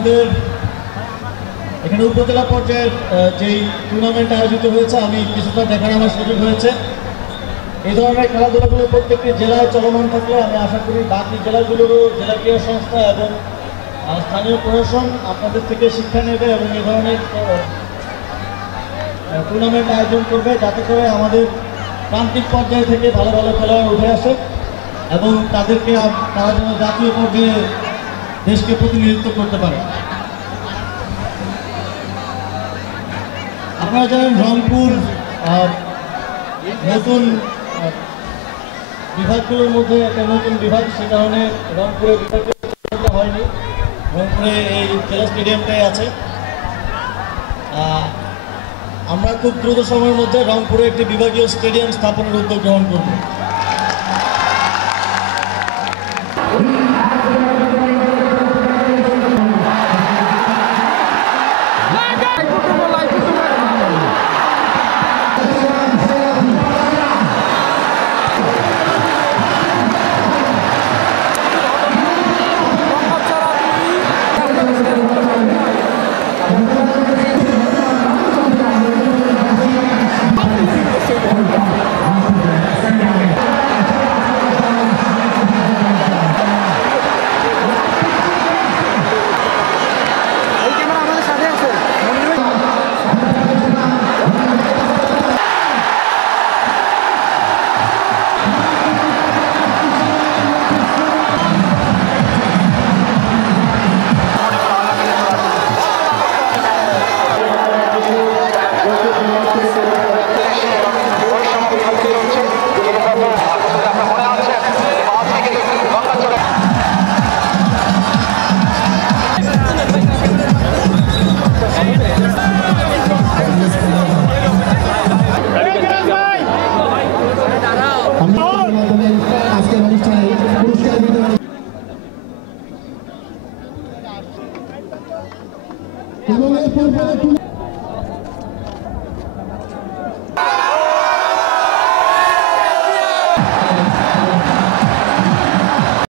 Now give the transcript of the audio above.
আমাদের এখানে উপজেলা পর্যায়ের যেই টুর্নামেন্ট আয়োজিত হয়েছে আমি কিছুটা দেখার আমার সুযোগ হয়েছে। এই ধরনের খেলাধুলাগুলো প্রত্যেকটি জেলায় চলমান থাকলে আমি আশা করি বাকি জেলাগুলোরও জেলা ক্রীড়া সংস্থা এবং স্থানীয় প্রশাসন আপনাদের থেকে শিক্ষা নেবে এবং এই ধরনের টুর্নামেন্ট আয়োজন করবে, যাতে করে আমাদের প্রান্তিক পর্যায় থেকে ভালো ভালো খেলোয়াড় উঠে আসে এবং তারা যেন জাতীয় পর্যায়ে দেশকে প্রতিনিধিত্ব করতে পারে। আপনারা জানেন রংপুর নতুন বিভাগগুলোর মধ্যে একটা নতুন বিভাগ, সে কারণে রংপুরে বিভাগটা হয়নি, রংপুরে এই জেলা স্টেডিয়ামটাই আছে। আমরা খুব দ্রুত সময়ের মধ্যে রংপুরে একটি বিভাগীয় স্টেডিয়াম স্থাপনের উদ্যোগ গ্রহণ করব। এবং